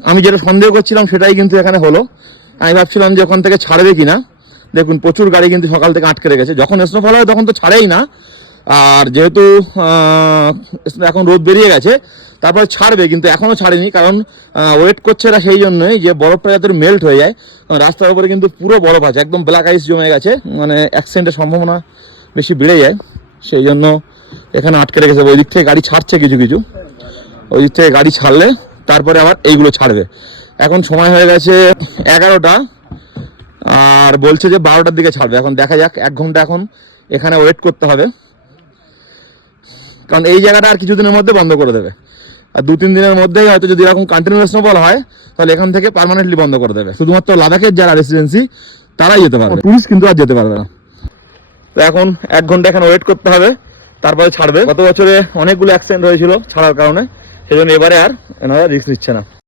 আমি যেটা সন্দেহ করছিলাম সেটাই কিন্তু এখানে হলো। আমি ভাবছিলাম যে ওখান থেকে ছাড়বে কিনা। দেখুন প্রচুর গাড়ি কিন্তু সকাল থেকে আটকে রেখেছে। যখন স্নোফল হয় তখন তো ছাড়েই না, আর যেহেতু এখন রোদ বেরিয়ে গেছে তারপরে ছাড়বে, কিন্তু এখনও ছাড়েনি। কারণ ওয়েট করছে এরা সেই জন্যই যে বরফটা যাতে মেল্ট হয়ে যায়। রাস্তার উপরে কিন্তু পুরো বরফ আছে, একদম ব্ল্যাক আইস জমে গেছে, মানে অ্যাক্সিডেন্টের সম্ভাবনা বেশি বেড়ে যায়। সেই জন্য এখানে আটকে রেখেছে। ওই দিক থেকে গাড়ি ছাড়ছে কিছু কিছু, ওই দিক থেকে গাড়ি ছাড়লে তারপরে আবার এইগুলো ছাড়বে। এখন সময় হয়ে গেছে 11টা, আর বলছে যে 12টার দিকে ছাড়বে। এখন দেখা যাক, 1 ঘন্টা এখন এখানে ওয়েট করতে হবে, কারণ এই জায়গাটা আর কিছুদিনের মধ্যে বন্ধ করে দেবে। আর 2-3 দিনের মধ্যেই হয়তো যদি এরকম কন্টিনিউয়াস স্নোফল হয় তাহলে এখান থেকে পার্মানেন্টলি বন্ধ করে দেবে। শুধুমাত্র লাদাখের যারা রেসিডেন্সি তারাই যেতে পারবে, টুরিস্ট কিন্তু আর যেতে পারবে না। তো এখন 1 ঘন্টা এখানে ওয়েট করতে হবে, তারপরে ছাড়বে। গত বছরে অনেকগুলো অ্যাক্সিডেন্ট হয়েছিল ছাড়ার কারণে, সেজন্য এবারে আর এনারা রিস্ক নিচ্ছে না।